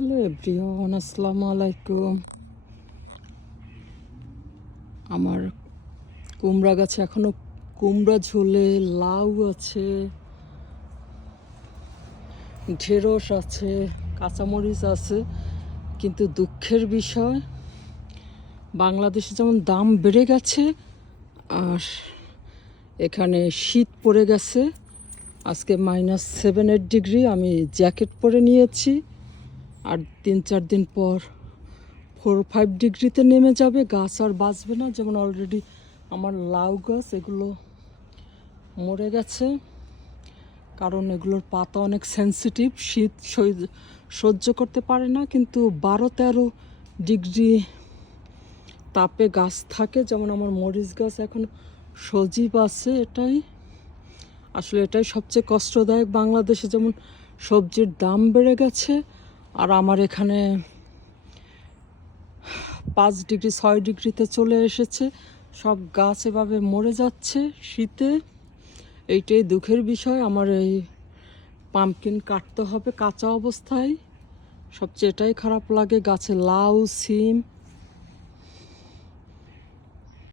Hello everyone, আসসালামু আলাইকুম। আমার কুমড়া গাছে এখনো কুমড়া ঝোলে, লাউ আছে, ঢেঁড়স আছে, কাঁচামরিচ আছে, কিন্তু দুঃখের বিষয় বাংলাদেশে যেমন দাম বেড়ে গেছে, আর এখানে শীত পড়ে গেছে। আজকে -7-8 ডিগ্রি। আমি জ্যাকেট পরে নিয়েছি, আর 3-4 দিন পর 4-5 ডিগ্রিতে নেমে যাবে। গাছ আর বাঁচবে না। যেমন অলরেডি আমার লাউ গাছ এগুলো মরে গেছে, কারণ এগুলোর পাতা অনেক সেন্সিটিভ, শীত সহ্য করতে পারে না। কিন্তু 12-13 ডিগ্রি তাপে গাছ থাকে। যেমন আমার মরিচ গাছ এখন সজীব আছে। এটাই সবচেয়ে কষ্টদায়ক। বাংলাদেশে যেমন সবজির দাম বেড়ে গেছে, আর আমার এখানে 5 ডিগ্রি 6 ডিগ্রিতে চলে এসেছে। সব গাছ এভাবে মরে যাচ্ছে শীতে। এইটাই দুঃখের বিষয়। আমার এই পাম্পকিন কাটতে হবে কাঁচা অবস্থায়। সবচেয়ে এটাই খারাপ লাগে। গাছে লাউ, সিম